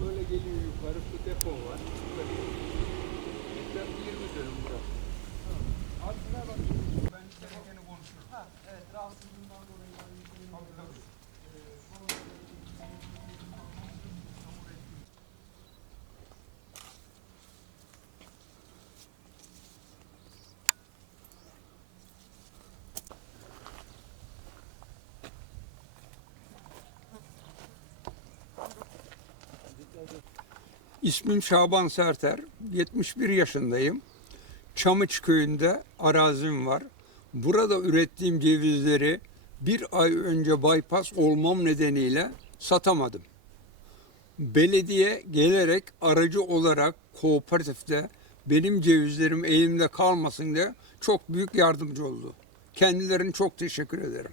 Böyle geliyor yukarı su depo var. İsmim Şaban Serter. 71 yaşındayım. Çamıç köyünde arazim var. Burada ürettiğim cevizleri bir ay önce bypass olmam nedeniyle satamadım. Belediye gelerek aracı olarak kooperatifte benim cevizlerim elimde kalmasın diye çok büyük yardımcı oldu. Kendilerine çok teşekkür ederim.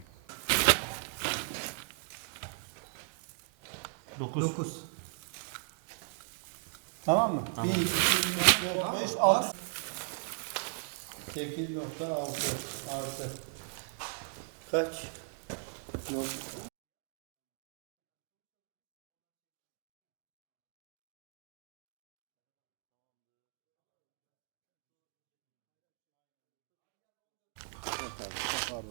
9. 9. Tamam mı? 1, 2, 3, 4, 5, 6. 8.6 artı. Kaç? Yok. Tamam,